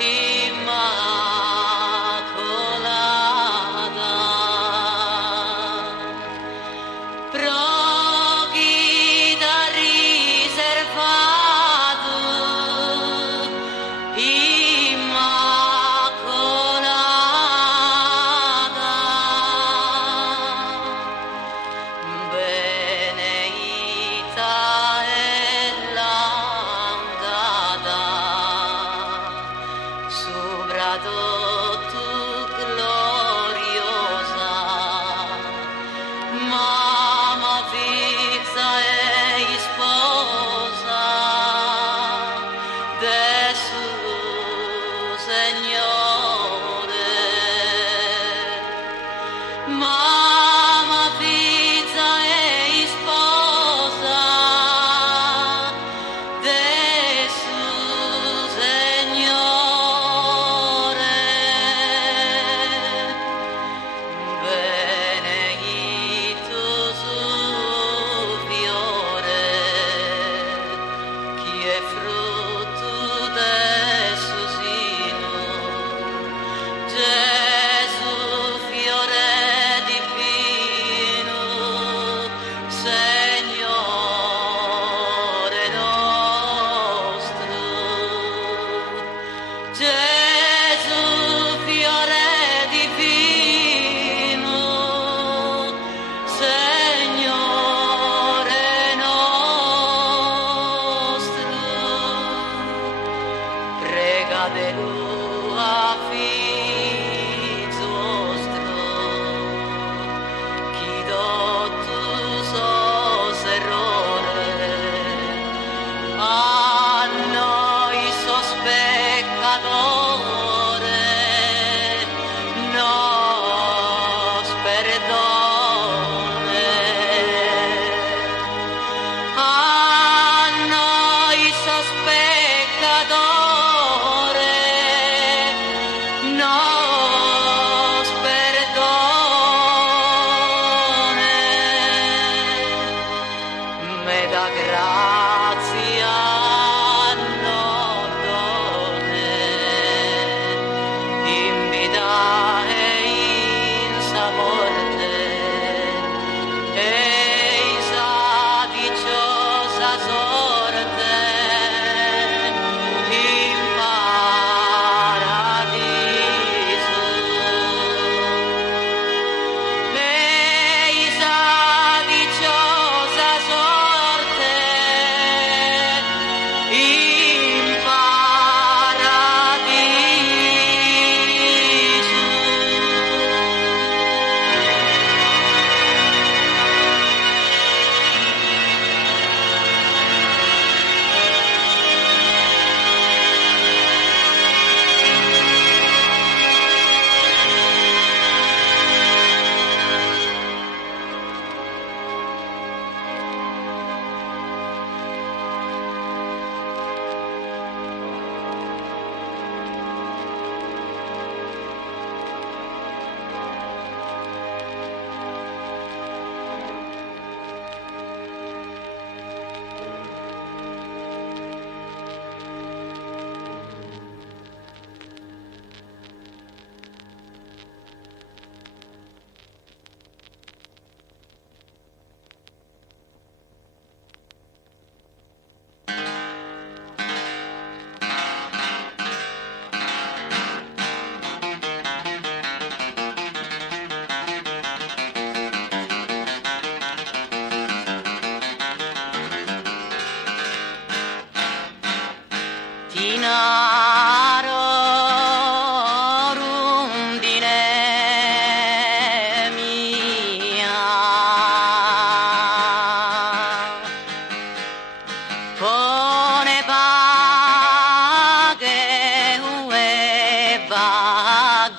Immacolata, provvida riservato, Immacolata, beneita e laudata, soprattutto gloriosa, mamma fixa e sposa del Signore, mamma fixa e sposa del Signore, benedictus fiore, chi è frutto del suo seno, Gesù fiore divino, Signore nostro. Gesù fiore divino, Signore nostro, prega de Lui figlio nostro, chi dotto sos errore, a noi sos peccatore, nos perdone. A noi sos peccatore, nos perdone. Me da grazia non done, in vita e in sa morte, e in sa dicciosa sorte, in paradiso. E sa dicciosa sorte, in paradiso. Tinaro rondine mia, pone baghe ue baghera.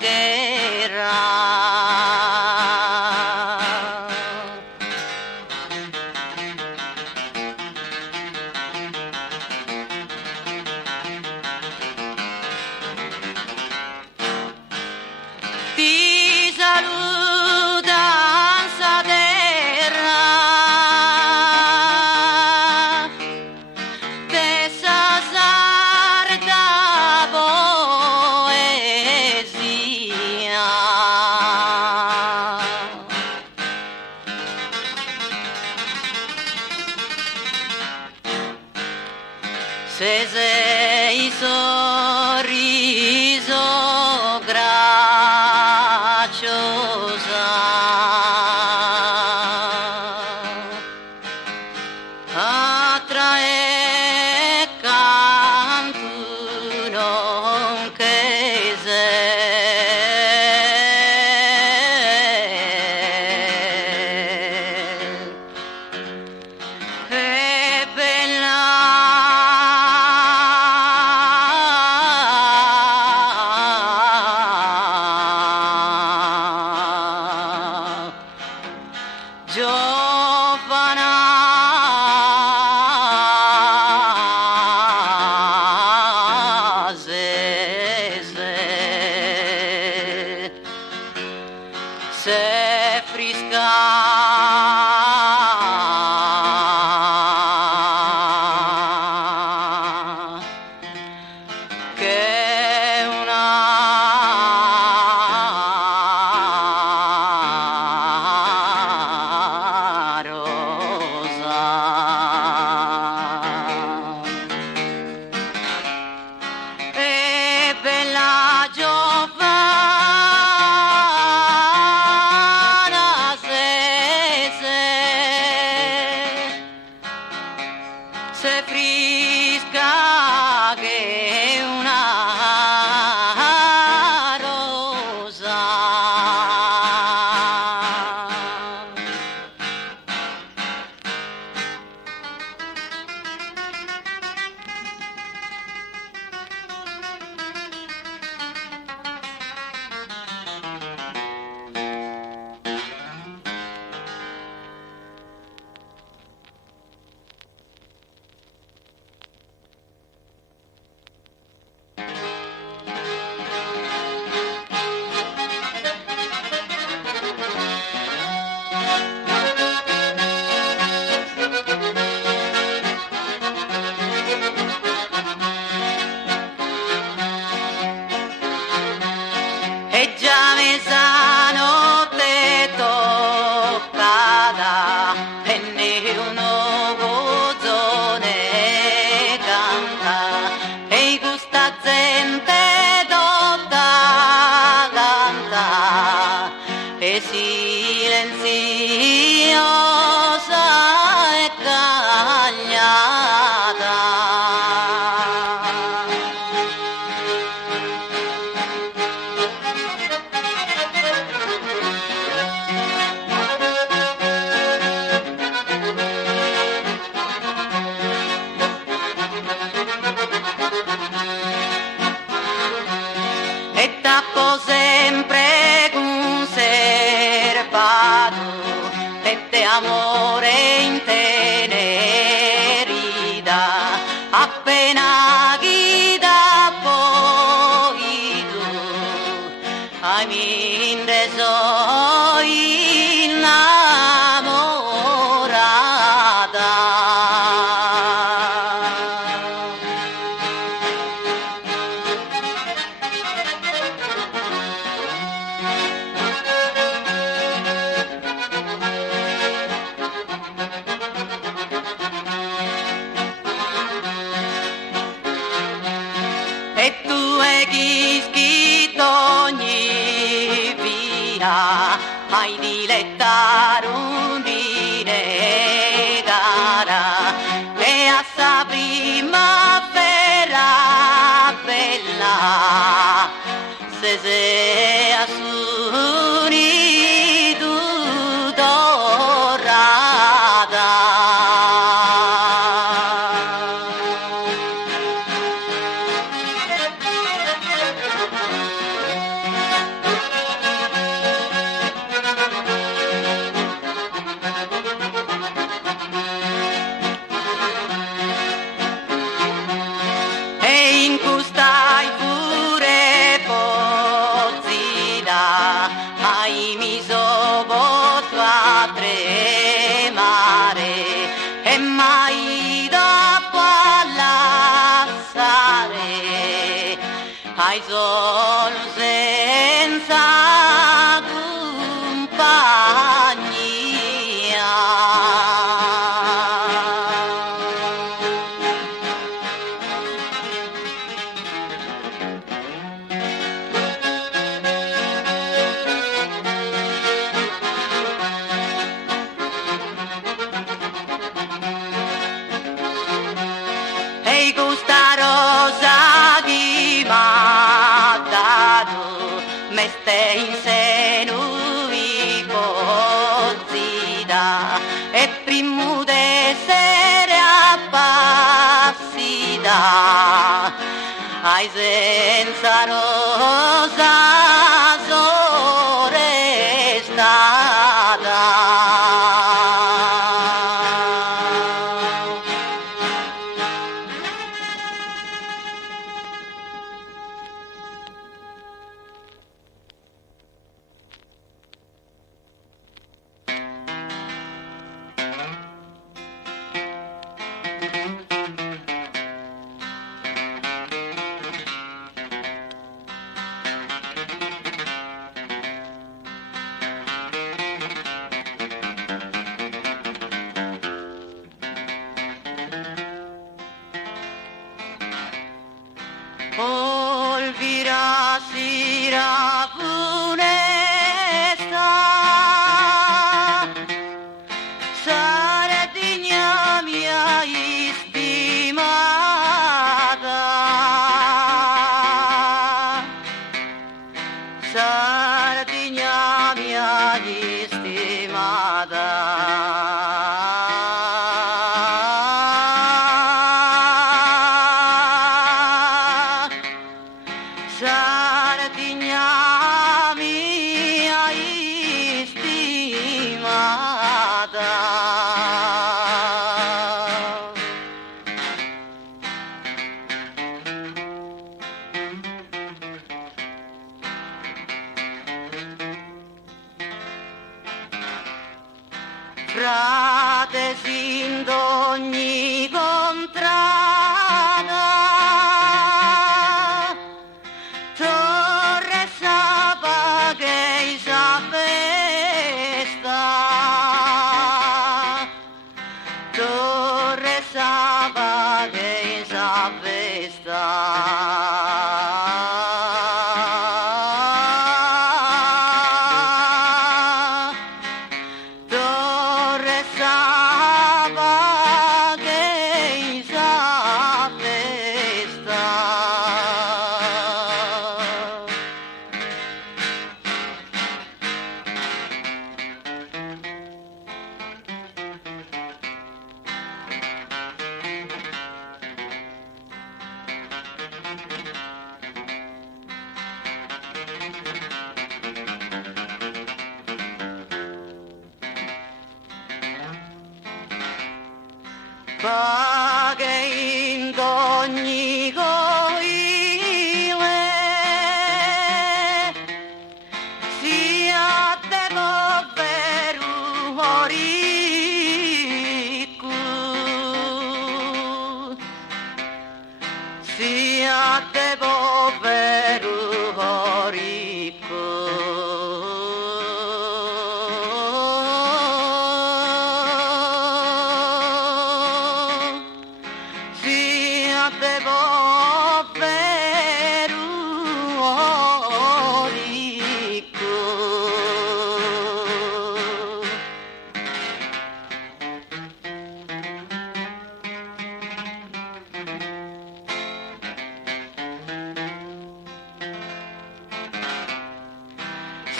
se frisca che una rosa e bella giovana se frisca che una rosa e già mezzanotte toccata e ne uno gozzone canta e questa gente tutta canta e silenziosa e cagliata. E tappo sempre conservato e te amore intenerida appena chi da poi tu ai mi reso e tu e chi scritto ogni via hai dilettare un gara e a sa primavera bella se a sunido dorata. E in custai pure pozzida hai miso botto a tremare e mai dopo all'assare hai solo senza e questa rosa chi m'ha dato me ste in seno ipozzita e primo d'essere appassita ai senza rosa sorestata. sera funesta, Sardegna mia stimata, Sardegna mia stimata. Sardegna mia stimata. Fratesi d'ogni contrada, Torre Saba che sa festa, Torre Saba che sa festa. Torre Saba che sa festa. Paghe in ogni coile, sia te povero o ricco, sia te povero o ricco. Siate povero o ricco.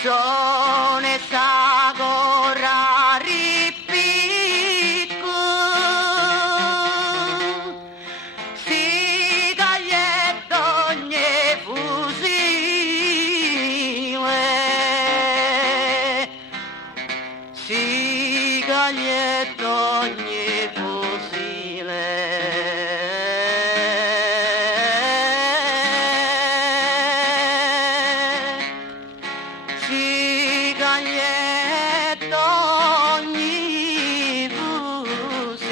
Sono sa gorra ripicco, si taglietto ogni fusile, si taglietto ogni fusile. Si taglietto ogni fusile.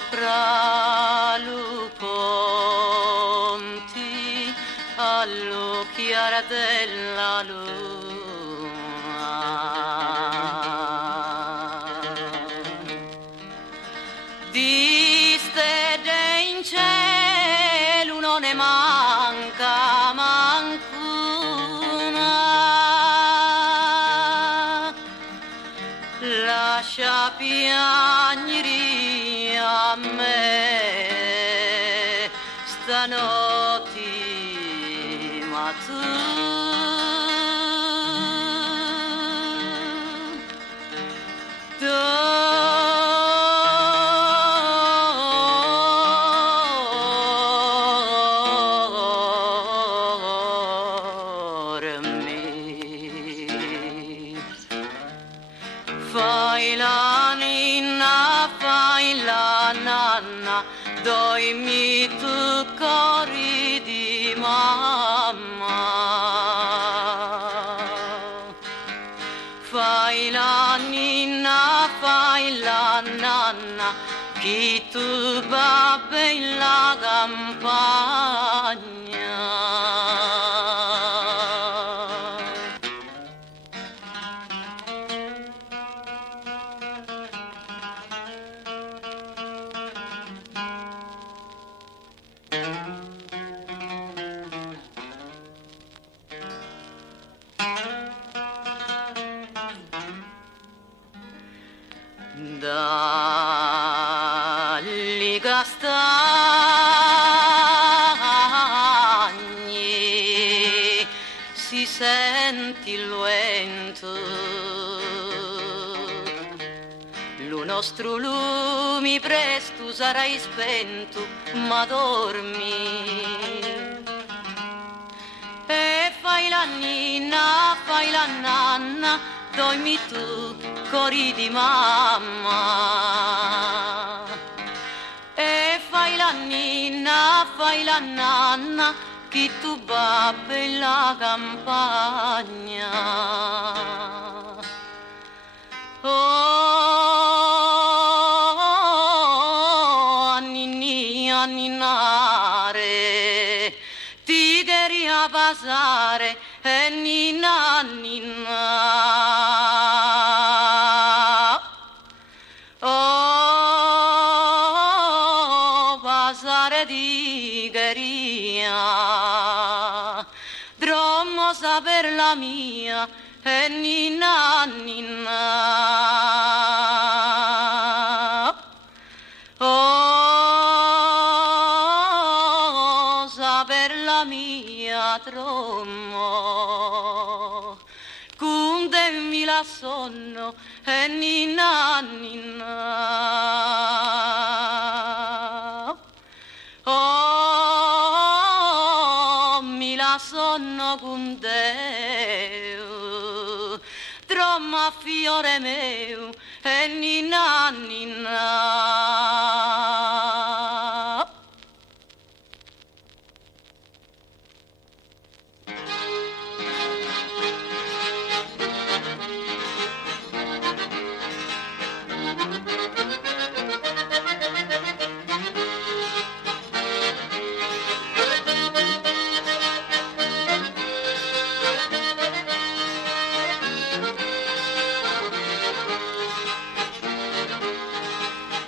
Sopra Luponti all'occhiara della luna, di stelle in cielo non ne manca mancuna. Lascia piangere a me stanotte Fai la ninna, fai la nanna, doi-mi tu cori di mamma. Fai la ninna, fai la nanna, chi tu babbe in la campagna. Dagli castagni si senti il vento, lo nostro lume presto sarai spento, ma dormi. E fai la ninna, fai la nanna, dormi tu, cori di mamma. E fai la ninna, fai la nanna, chi tu babbe in la campagna. Oh, anninni, anninare, ti deria passare, e ninna, ninna. Oh, passare di gheria, drommo saper la mia, e ninna, ninna. Oh, saper la mia, drommo, cundemi la sonno, e ninna, ninna. Oh, mi la sonno con Deo, tromma fiore meu, e ninna, ninna.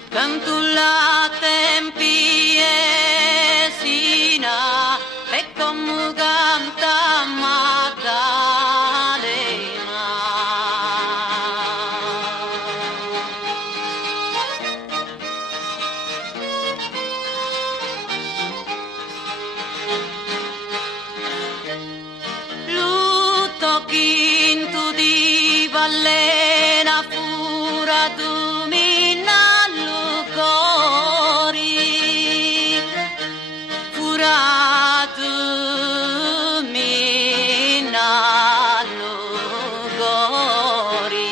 Canto la tempiesina e come canta Maddalena. Lutto quinto di Vallena fura domina cori, furato mina cori.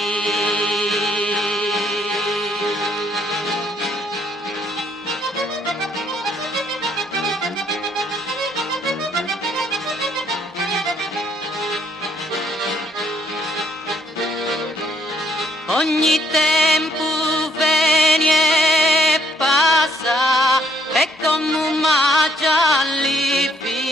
Ogni tempo viene e passa, e come un magia fiori.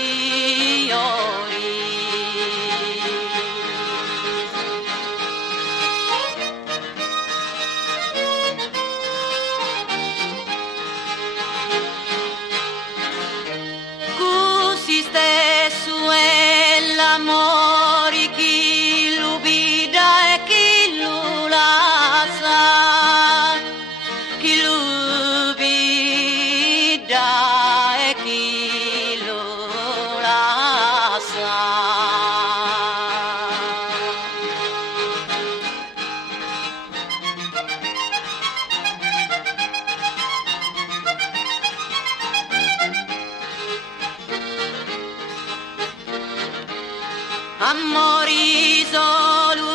Così stesso è l'amore, chi lo vida e chi lo lascia. amori solo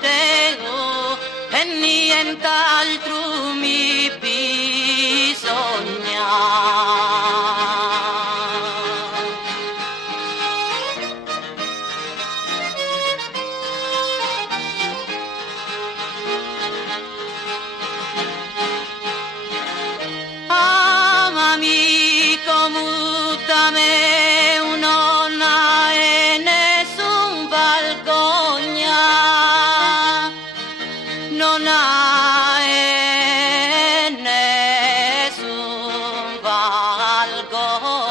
te e nient'altro mi bisogna. Amami comutame un'onna e nessun vergogna, non ha e nessun vergogna.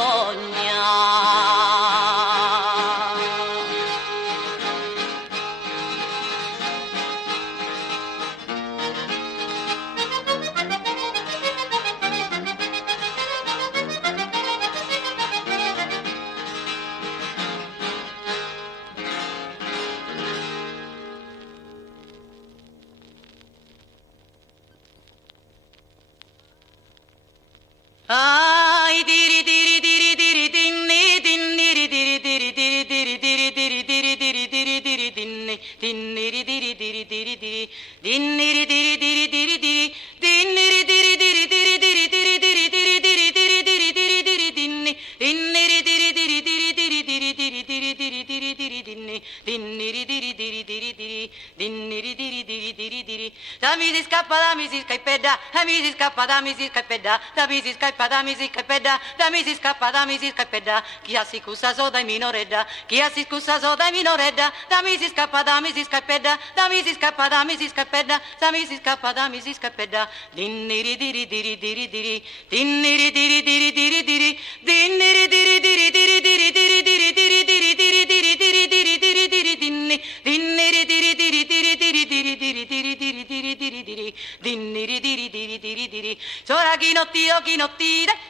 Ai diri diri diri diri dinni dinni diri diri diri diri diri diri diri diri diri diri dinni dinni diri diri diri diri dinni diri diri diri diri dinni diri diri diri diri diri diri diri diri diri diri diri diri dinni dinni diri diri diri diri diri diri diri diri diri diri dinni dinni diri diri diri diri dinni diri diri diri diri dammi si scappa dammi si scappetta dammi si scappa dammi si scappetta dammi si scappa dammi si scappetta dammi si scappa dammi si scappetta chi ha si cussa so dai minoredda chi ha si cussa so dai minoredda dammi si scappa dammi si scappetta dammi si scappa dammi si scappetta dammi si scappa dammi si scappetta dinni diri diri diri diri dinni diri diri diri diri dinni diri diri diri diri diri diri diri diri diri diri diri diri diri diri dinni dinni diri diri diri diri diri diri diri diri diri diri diri dinni diri diri diri diri sora chi nottiro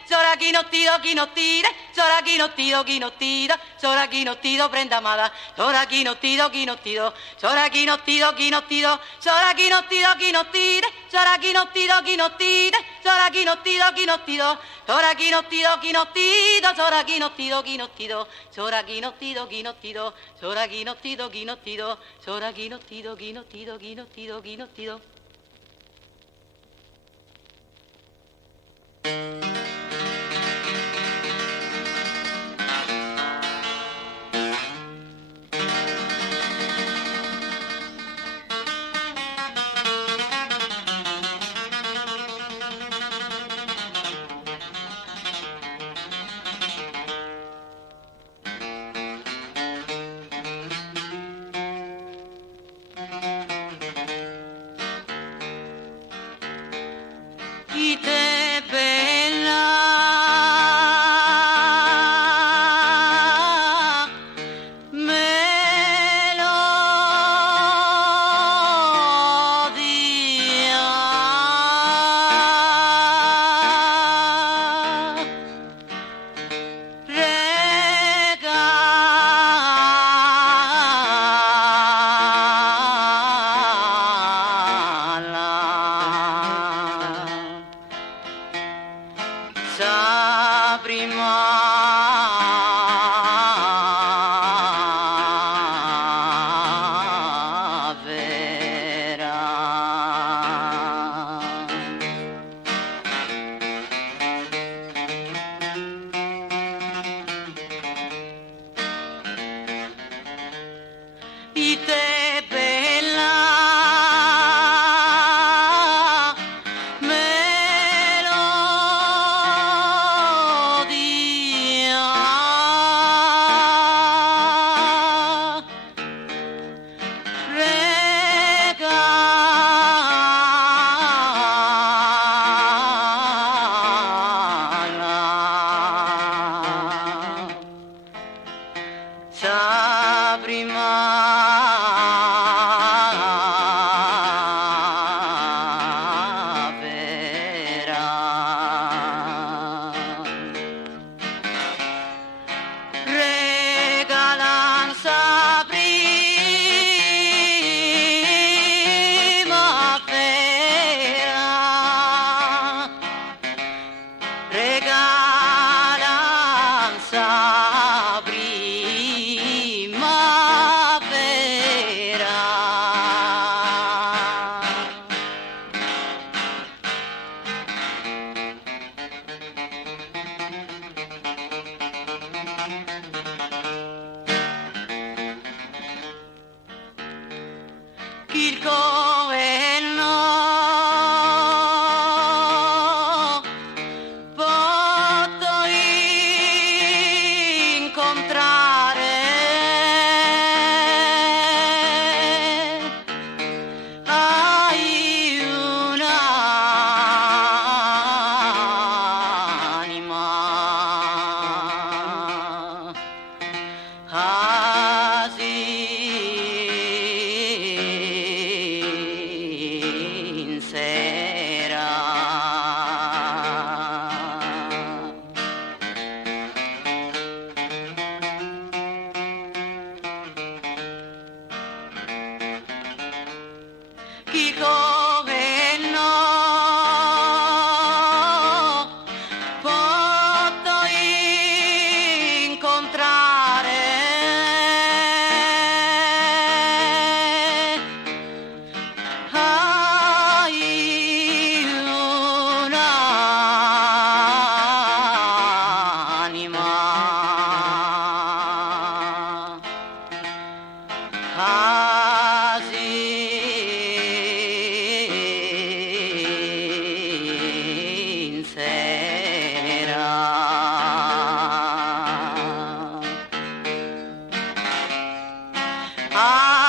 sora chi nottiro sora chi nottiro sora chi nottiro prenda mala sora chi nottiro sora chi nottiro sora chi nottiro sora chi nottiro sora chi nottiro sora chi nottiro sora chi nottiro sora chi nottiro sora chi nottiro sora chi nottiro Ite bella come no posso incontrare hai un'anima sincera. Chi come no posso incontrare hai un'anima sincera.